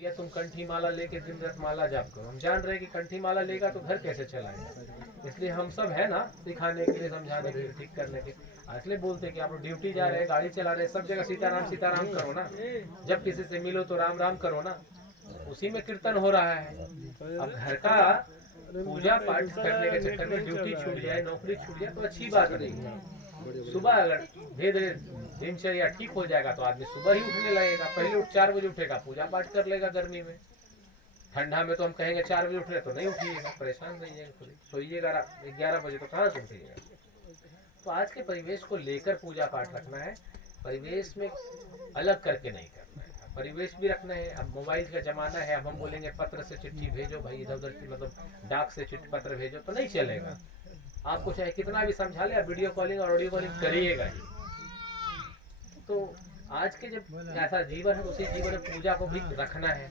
या तुम कंठी माला लेके दिन रात माला जाप करो। हम जान रहे हैं कि कंठी माला लेगा तो घर कैसे चलाएगा, इसलिए हम सब है ना सिखाने के लिए, समझाने के लिए, ठीक करने के। इसलिए बोलते हैं कि आप लोग ड्यूटी जा रहे हैं, गाड़ी चला रहे हैं, सब जगह सीताराम सीताराम करो ना। जब किसी से मिलो तो राम राम करो ना, उसी में कीर्तन हो रहा है। अब घर का पूजा पाठ करने के चक्कर में ड्यूटी छूट जाए, नौकरी छूट जाए तो अच्छी बात नहीं। सुबह अगर धीरे धीरे दिनचर्या ठीक हो जाएगा तो आदमी सुबह ही उठने लगेगा। पहले उठ 4 बजे उठेगा, पूजा पाठ कर लेगा। गर्मी में ठंडा में तो हम कहेंगे 4 बजे उठ रहे तो नहीं उठिएगा, परेशान रहिएगा, खुद सोइएगा 11 बजे तो कहाँ से उठिएगा। तो आज के परिवेश को लेकर पूजा पाठ रखना है, परिवेश में अलग करके नहीं करना है। परिवेश भी रखना है। अब मोबाइल का जमाना है, अब हम बोलेंगे पत्र से चिट्ठी भेजो भाई, इधर उधर की मतलब डाक से चिट्ठी पत्र भेजो तो नहीं चलेगा। आपको चाहे कितना भी समझा ले, आप वीडियो कॉलिंग और ऑडियो कॉलिंग करिएगा ही। तो आज के जब ऐसा जीवन है, उसी जीवन में पूजा को भी रखना है।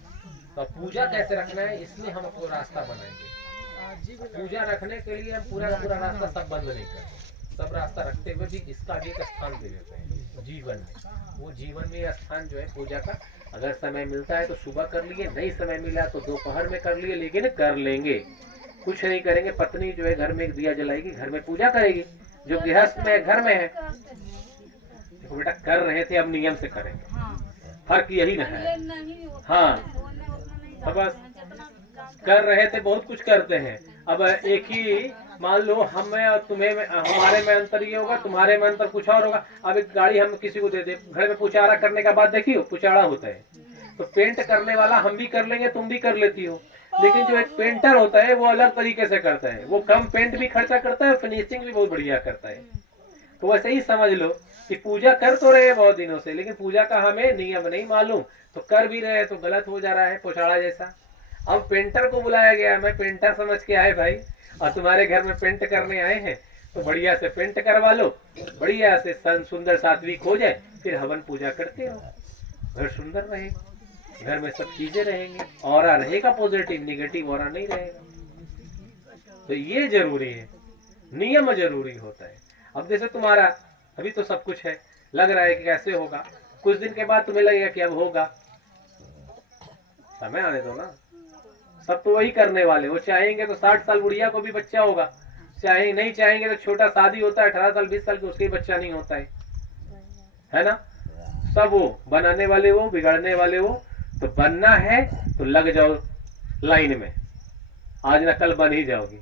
तो पूजा कैसे रखना है, इसलिए हम अपना रास्ता बनाएंगे। पूजा रखने के लिए हम पूरा का पूरा रास्ता सब बंद नहीं करते, सब रास्ता रखते हुए भी इसका भी एक स्थान दे देते हैं जीवन में। वो जीवन में स्थान जो है पूजा का, अगर समय मिलता है तो सुबह कर लिए, नहीं समय मिला तो दोपहर में कर लिए, लेकिन कर लेंगे। कुछ नहीं करेंगे, पत्नी जो है घर में एक दिया जलाएगी, घर में पूजा करेगी। जो गृहस्थ में घर में है, देखो बेटा कर रहे थे, अब नियम से करेंगे, फर्क यही ना है। हाँ, अब बस कर रहे थे, बहुत कुछ करते हैं। अब एक ही मान लो हमें और तुम्हें में, हमारे में अंतर ये होगा, तुम्हारे में अंतर कुछ और होगा। अब एक गाड़ी हम किसी को दे दे, घर में पुचारा करने का बाद देखियो पुचारा होता है, तो पेंट करने वाला हम भी कर लेंगे, तुम भी कर लेती हो, लेकिन जो एक पेंटर होता है वो अलग तरीके से करता है। वो कम पेंट भी खर्चा करता है और फिनिशिंग भी बहुत बढ़िया करता है। तो वैसे ही समझ लो कि पूजा कर तो रहे हैं बहुत दिनों से, लेकिन पूजा का हमें नियम नहीं मालूम, तो कर भी रहे हैं तो गलत हो जा रहा है, पुचाड़ा जैसा। अब पेंटर को बुलाया गया, मैं पेंटर समझ के आए भाई, और तुम्हारे घर में पेंट करने आए हैं तो बढ़िया से पेंट करवा लो, बढ़िया से सुंदर सात्विक हो जाए, फिर हवन पूजा करते हो, घर सुंदर रहे, घर में सब चीजें रहेंगी, ऑरा रहेगा पॉजिटिव, निगेटिव ऑरा नहीं रहेगा। तो ये जरूरी है, नियम जरूरी होता है। अब जैसे तुम्हारा अभी तो सब कुछ है, लग रहा है कि कैसे होगा, कुछ दिन के बाद तुम्हें लगेगा कि अब होगा, समय आने दो ना। सब तो वही करने वाले, वो चाहेंगे तो 60 साल बुढ़िया को भी बच्चा होगा, चाहे नहीं चाहेंगे तो छोटा शादी होता है 18 साल 20 साल के, उसके बच्चा नहीं होता है ना। सब वो बनाने वाले, वो बिगाड़ने वाले, वो तो बनना है तो लग जाओ लाइन में, आज ना कल बन ही जाओगी।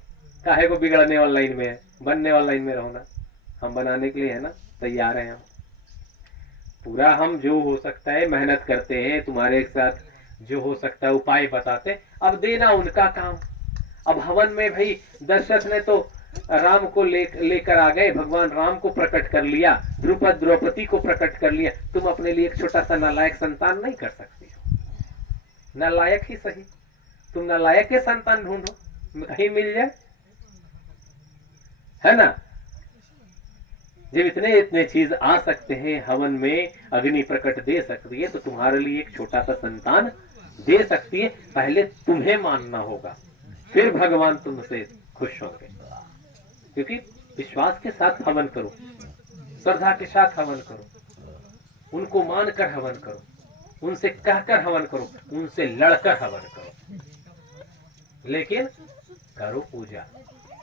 काहे को बिगड़ने वाला लाइन में है, बनने वाला लाइन में रहो ना। हम बनाने के लिए है ना तैयार है, हम पूरा हम जो हो सकता है मेहनत करते हैं, तुम्हारे साथ जो हो सकता है उपाय बताते। अब देना उनका काम। अब हवन में भाई दशरथ ने तो राम को लेकर आ गए, भगवान राम को प्रकट कर लिया, द्रुपद द्रौपदी को प्रकट कर लिया। तुम अपने लिए एक छोटा सा नालायक संतान नहीं कर सकती हो, नालायक ही सही, तुम नालायक के संतान ढूंढो, कहीं मिल जाए, है ना। जब इतने इतने चीज आ सकते हैं हवन में, अग्नि प्रकट दे सकती है, तो तुम्हारे लिए एक छोटा सा संतान दे सकती है। पहले तुम्हें मानना होगा, फिर भगवान तुमसे खुश होंगे। क्योंकि विश्वास के साथ हवन करो, श्रद्धा के साथ हवन करो, उनको मानकर हवन करो, उनसे कहकर हवन करो, उनसे लड़कर हवन करो, लेकिन करो पूजा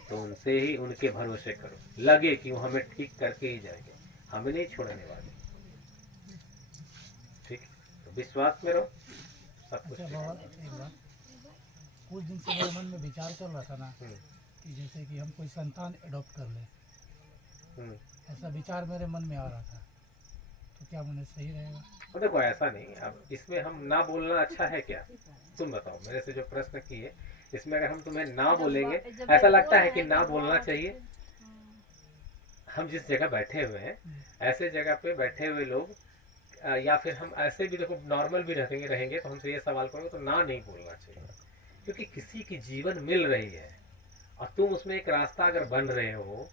तो उनसे ही, उनके भरोसे करो, लगे कि वो हमें ठीक करके ही जाएंगे, हमें नहीं छोड़ने वाले। ठीक, तो विश्वास में रहो, सब कुछ। कुछ दिन से मेरे मन में विचार चल रहा था ना कि जैसे कि हम कोई संतान अडॉप्ट कर लें, ऐसा विचार मेरे मन में आ रहा था, तो क्या मुझे सही रहेगा? तो देखो ऐसा नहीं, अब इसमें हम ना बोलना अच्छा है क्या, तुम बताओ। मेरे से जो प्रश्न किए, इसमें अगर हम तुम्हें ना बोलेंगे, ऐसा लगता है कि ना बोलना चाहिए। हम जिस जगह बैठे हुए हैं, ऐसे जगह पे बैठे हुए लोग, या फिर हम ऐसे भी देखो नॉर्मल भी रहेंगे तो हमसे ये सवाल करोगे तो ना नहीं बोलना चाहिए। क्योंकि किसी की जीवन मिल रही है और तुम उसमें एक रास्ता अगर बन रहे हो,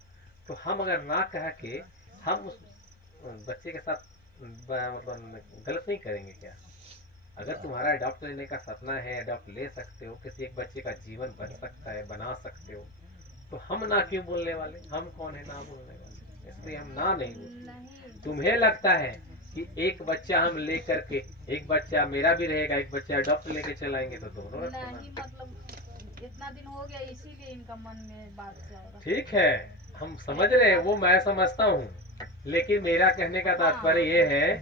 तो हम अगर ना कह के हम उस बच्चे के साथ मतलब गलत नहीं करेंगे क्या? अगर तुम्हारा अडॉप्ट लेने का सपना है, अडॉप्ट ले सकते हो, किसी एक बच्चे का जीवन बन सकता है, बना सकते हो, तो हम ना क्यों बोलने वाले? हम कौन है ना बोलने वाले? इसलिए हम ना नहीं बोलते। तुम्हें लगता है कि एक बच्चा हम ले करके, एक बच्चा मेरा भी रहेगा, एक बच्चा अडॉप्ट लेके चलाएंगे तो दोनों रखना। नहीं मतलब इतना दिन हो गया इसीलिए इनका मन में बात चल रहा। ठीक है, हम समझ रहे हैं, वो मैं समझता हूँ, लेकिन मेरा कहने का तात्पर्य ये है